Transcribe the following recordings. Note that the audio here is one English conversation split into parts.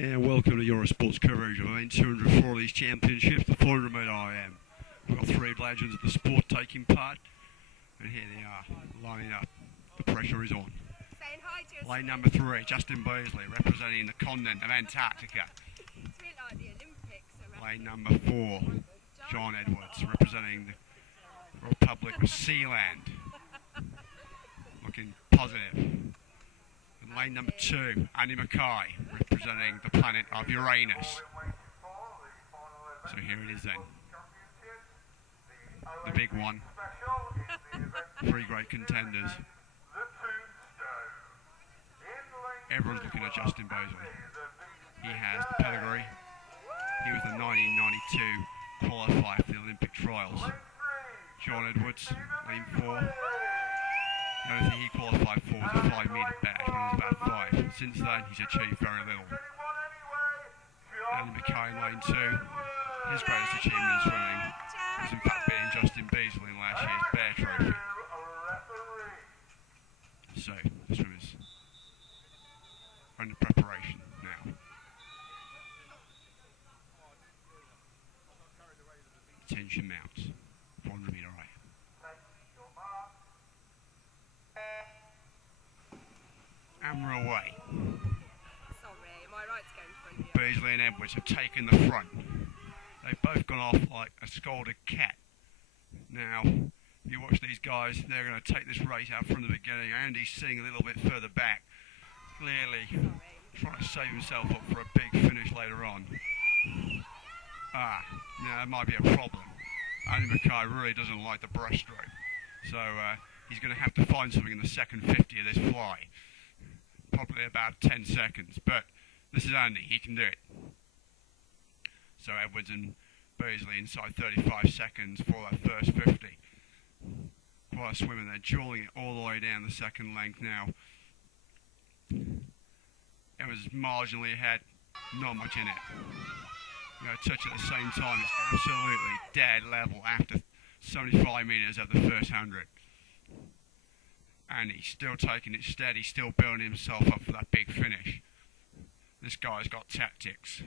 And welcome to Eurosport's coverage of event 204 of these championships, the 400 metre IM. We've got three legends of the sport taking part, and here they are, lining up. The pressure is on. Lane number 3, Justin Beastley, representing the continent of Antarctica. Lane number 4, John Edwards, representing the Republic of Sealand. Looking positive. And lane number 2, Andy Mackay, representing the planet of Uranus. So here it is then. The big one. Three great contenders. Everyone's looking at Justin Beastley. He has the pedigree. He was the 1992 qualifier for the Olympic trials. John Edwards, lane 4. The only thing he qualified for was a 5 metre bash when he was about 5. Since then, he's achieved very little. Andy Mackay, lane 2. His greatest achievement in swimming was in fact beating Justin Beastley in last year's Bear Trophy. So, the swimmers under preparation now. Attention mounts. 400 metre IM. And we're away. Sorry, am I right to go in front of you? Beastley and Edwards have taken the front. They've both gone off like a scolded cat. Now, if you watch these guys, they're going to take this race out from the beginning. Andy's sitting a little bit further back, clearly trying to save himself up for a big finish later on. Now that might be a problem. Andy Mackay really doesn't like the breaststroke, so he's going to have to find something in the second 50 of this fly. Probably about 10 seconds, but this is Andy, he can do it. So Edwards and Beastley inside 35 seconds for that first 50. Quite a swimmer, they're dueling it all the way down the second length now. Edwards is marginally ahead, not much in it. You know, touch at the same time, it's absolutely dead level after 75 metres of the first 100. And he's still taking it steady, still building himself up for that big finish. This guy's got tactics.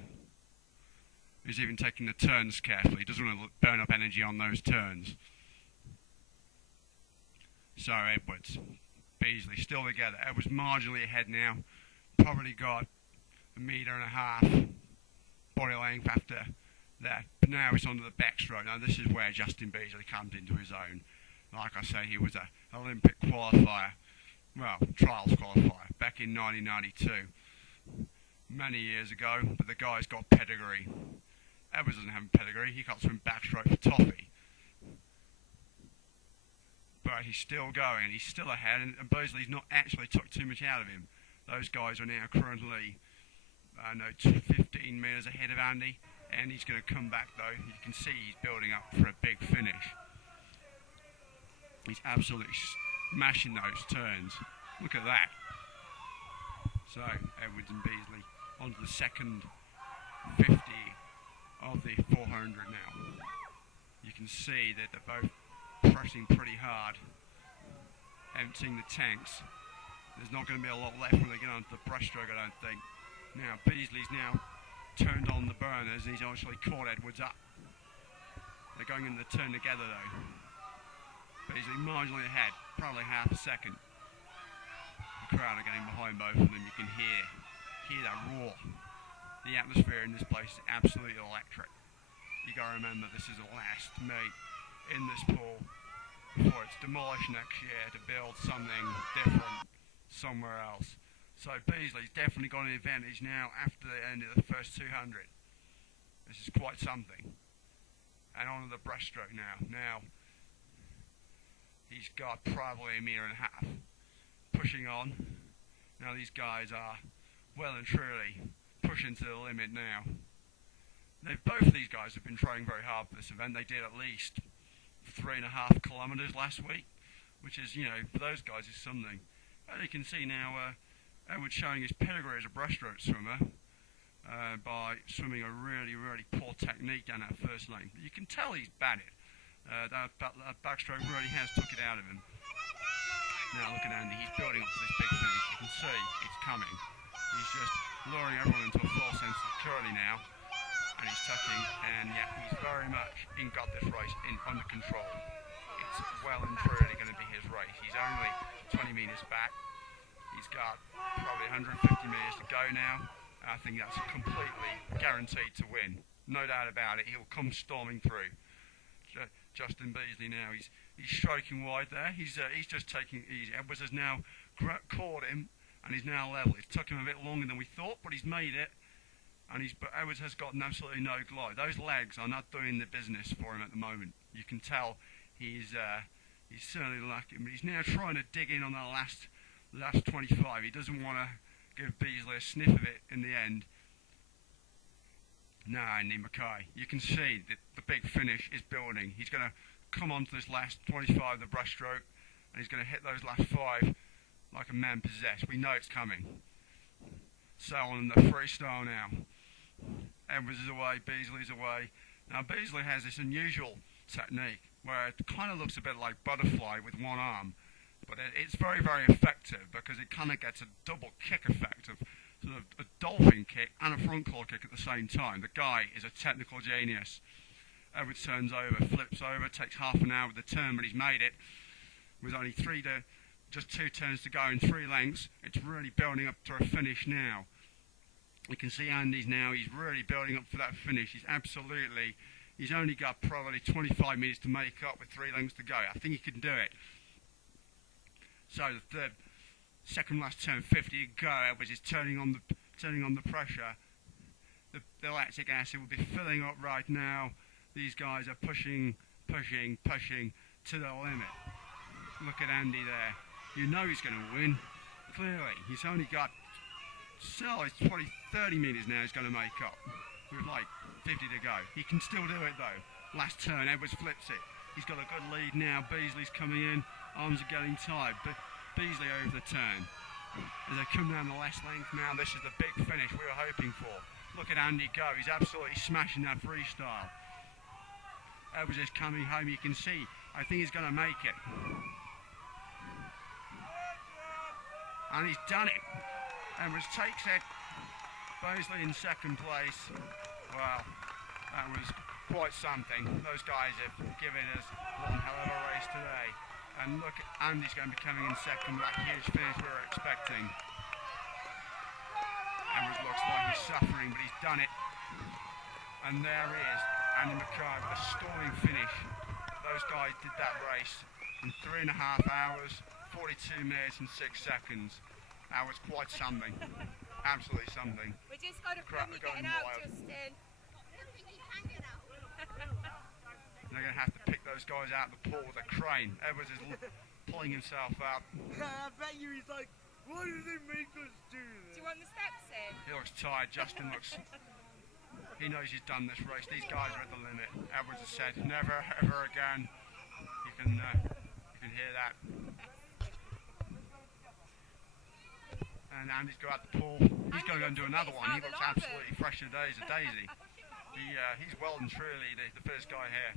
He's even taking the turns carefully. He doesn't want to burn up energy on those turns. So Edwards, Beastley still together. Edwards marginally ahead now. Probably got 1.5 metres body length after that. But now it's onto the backstroke. Now this is where Justin Beastley comes into his own. Like I say, he was an Olympic qualifier, well, trials qualifier, back in 1992. Many years ago, but the guy's got pedigree. Edwards doesn't have a pedigree, he can't swim backstroke for toffee. But he's still going, he's still ahead, and Beastley's not actually took too much out of him. Those guys are now currently, 15 metres ahead of Andy, and he's going to come back though. You can see he's building up for a big finish. He's absolutely smashing those turns. Look at that. So, Edwards and Beastley onto the second 50 of the 400 now. You can see that they're both pressing pretty hard, emptying the tanks. There's not going to be a lot left when they get onto the breaststroke, I don't think. Now, Beastley's now turned on the burners and he's actually caught Edwards up. They're going in the turn together though. Beastley marginally ahead, probably half a second. The crowd are getting behind both of them. You can hear that roar. The atmosphere in this place is absolutely electric. You got to remember this is the last meet in this pool before it's demolished next year to build something different somewhere else. So Beastley's definitely got an advantage now after the end of the first 200. This is quite something. And on to the breaststroke now. Now, he's got probably 1.5 meters. Pushing on. Now these guys are well and truly pushing to the limit now. Both of these guys have been trying very hard for this event. They did at least 3.5 kilometres last week, which is, you know, for those guys is something. And you can see now Edwards showing his pedigree as a breaststroke swimmer by swimming a really, really poor technique down that first lane. You can tell he's batted. That backstroke really has took it out of him. Now look at Andy, he's building up to this big finish. You can see it's coming. He's just luring everyone into a false sense of security now. And he's tucking, and yeah, he's very much got this race under control. It's well and truly going to be his race. He's only 20 metres back. He's got probably 150 metres to go now. I think that's completely guaranteed to win. No doubt about it. He'll come storming through. Justin Beastley now. He's stroking wide there. He's just taking it easy. Edwards has now caught him, and he's now level. It took him a bit longer than we thought, but he's made it. But Edwards has got absolutely no glide. Those legs are not doing the business for him at the moment. You can tell he's certainly lacking. But he's now trying to dig in on the last 25. He doesn't want to give Beastley a sniff of it in the end. No, Andy Mackay. You can see that the big finish is building. He's going to come onto this last 25 of the breaststroke, and he's going to hit those last 5 like a man possessed. We know it's coming. So on the freestyle now. Edwards is away, Beastley's away. Now Beastley has this unusual technique where it kind of looks a bit like butterfly with one arm, but it's very, very effective because it kind of gets a double kick effect of sort of a dolphin kick and a front claw kick at the same time. The guy is a technical genius. Edwards turns over, flips over, takes half an hour with the turn, but he's made it with only just 2 turns to go in 3 lengths. It's really building up to a finish now. You can see Andy's now, he's really building up for that finish. He's only got probably 25 minutes to make up with 3 lengths to go. I think he can do it. So the second last turn, 50 to go. Edwards is turning on the pressure. The lactic acid will be filling up right now. These guys are pushing to the limit. Look at Andy there. You know he's going to win. Clearly, he's only got. So it's probably 30 metres now he's going to make up with like 50 to go. He can still do it though. Last turn, Edwards flips it. He's got a good lead now. Beastley's coming in. Arms are getting tight. But Beastley over the turn. As they come down the last length now, this is the big finish we were hoping for. Look at Andy go. He's absolutely smashing that freestyle. Edwards is coming home. You can see. I think he's going to make it. And he's done it. Edwards takes it. Beastley in second place. Wow, that was quite something. Those guys have given us one hell of a race today. And look, Andy's going to be coming in second with that huge finish we were expecting. Edwards looks like he's suffering, but he's done it. And there he is, Andy Mackay with a storming finish. Those guys did that race in 3.5 hours, 42 minutes and 6 seconds. That was quite something. Absolutely something. We just got to film you getting out, Justin. They're going to have to pick those guys out of the pool with a crane. Edwards is pulling himself up. I bet you he's like, why do they make us do this? Do you want the steps in? He looks tired. Justin looks. He knows he's done this race. These guys are at the limit. Edwards has said, never ever again. You can hear that. And Andy's got out the pool. He's going to go and do another one. He looks absolutely fresh as a daisy. He's well and truly the fittest guy here.